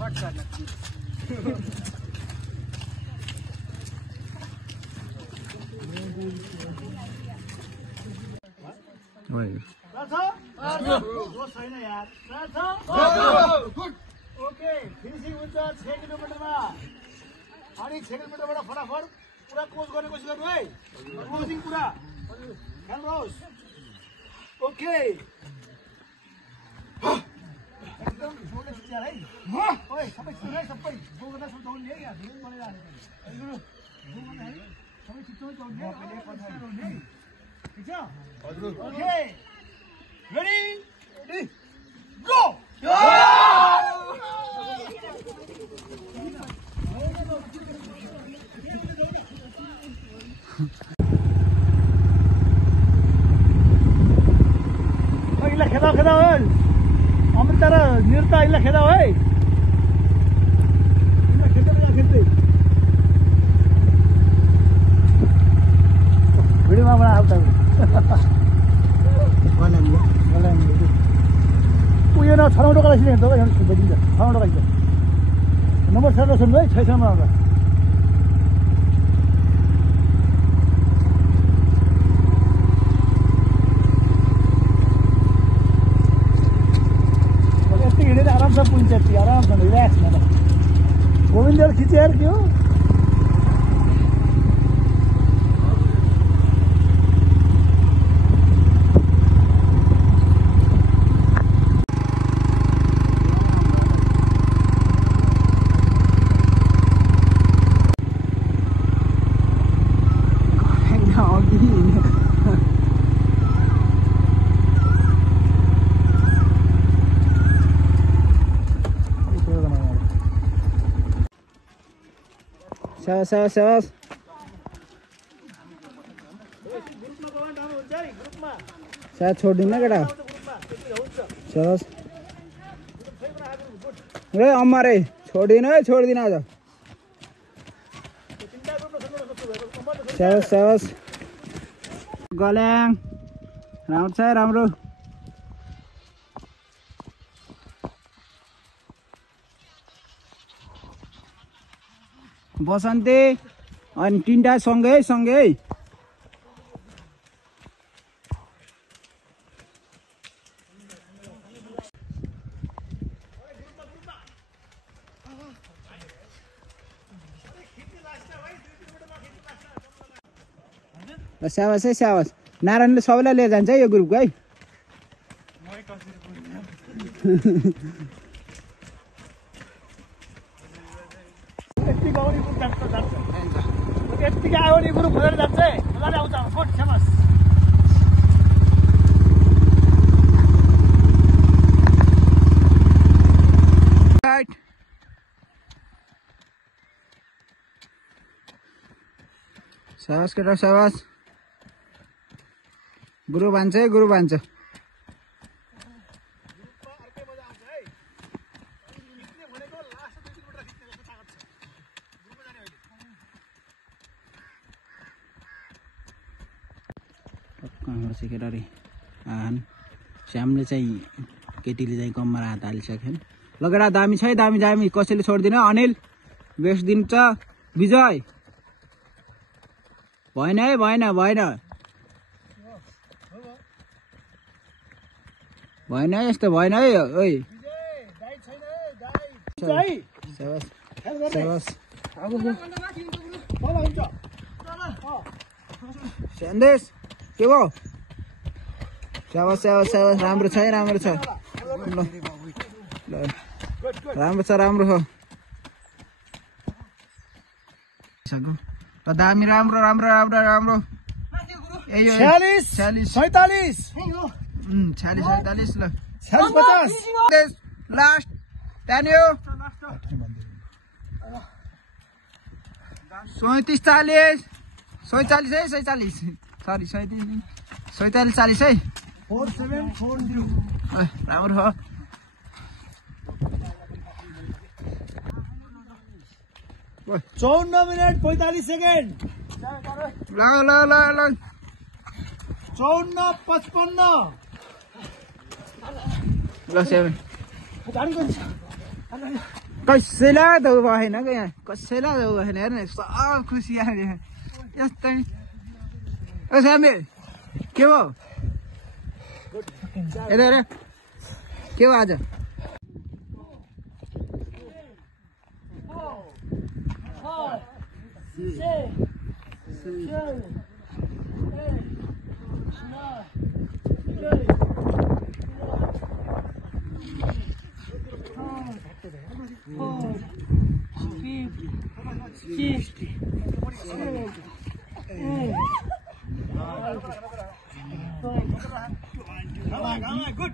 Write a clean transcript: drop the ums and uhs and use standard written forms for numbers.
Okay finishing हुन्छ 6 किलोमिटरमा अनि 6 किलोमिटरबाट फटाफट पुरा क्लोज गर्ने कोसिस गर्नु है क्लोजिङ पुरा ख्याल रहोस् ओके एकदम जोडले छिट्यार है ओए सबै छिट्यो है सबै जोड्दा जोड्ने है यहाँ धेरै मलाई राखेको सबै छिट्यो जोड्ने पहिले जोड्ने ठीक छ हजुर ओके रेडी गो इला खेदा खेदा हो अमृता र निरता इला खेदा है इला खेदा खेल्दै भिडियोमा बना आउँछ उयो न छनौटो गराइसिन हेर्दा भेटिन्छ छनौटो गराइन्छ नम्बर 7 सुन्नु है 6 सम्म आउँछ आराम से पुन्छ आराम से रिलैक्स में गोविंद खींचे यार क्यों Sawas. Saya छोडिदिनु केटा साwas रे अमरे छोडिदिनु है छोडिदिनु आज साwas गल्याङ राम्रो छ राम्रो बसन्ते अनि तीनटा सँगै स्यावास है स्यावास नारायणले सबैलाई लिएर जान्छ है यो ग्रुपको है यतिकै आयो नि ग्रुप खोलेर जान्छ है मजाले आउँछ फट फेमस सावास केटा सावास ग्रुप हान्छ है ग्रुप हान्छ केटाले श्यामले चाहिँ केटीले चाहिँ कम्मर हात हालिसक्यो लगेर दामी छ है दामी कसैले छोड्दिन अनिल बेस्ट दिन्छ विजय भएन है भएन यस्तो भएन है ओइ सन्देश के भयो सावास राम्रो छ है राम्रो छ राम्रो हो दामी राम्रो 46 47 ल 50 लास्ट तान्यो 37 40 है 46 सरी 47 40 है 4740 राम्रो हो Go. 54 मिनट 45 सेकेंड ल 54 55 ल 7 गाडी कसैलाई दौ भएन क्या यहाँ कसैलाई दौ भएन हेर्नु सब खुसी आयो यस्तै ओ सामी के भयो हेर हेर के हो आज Good.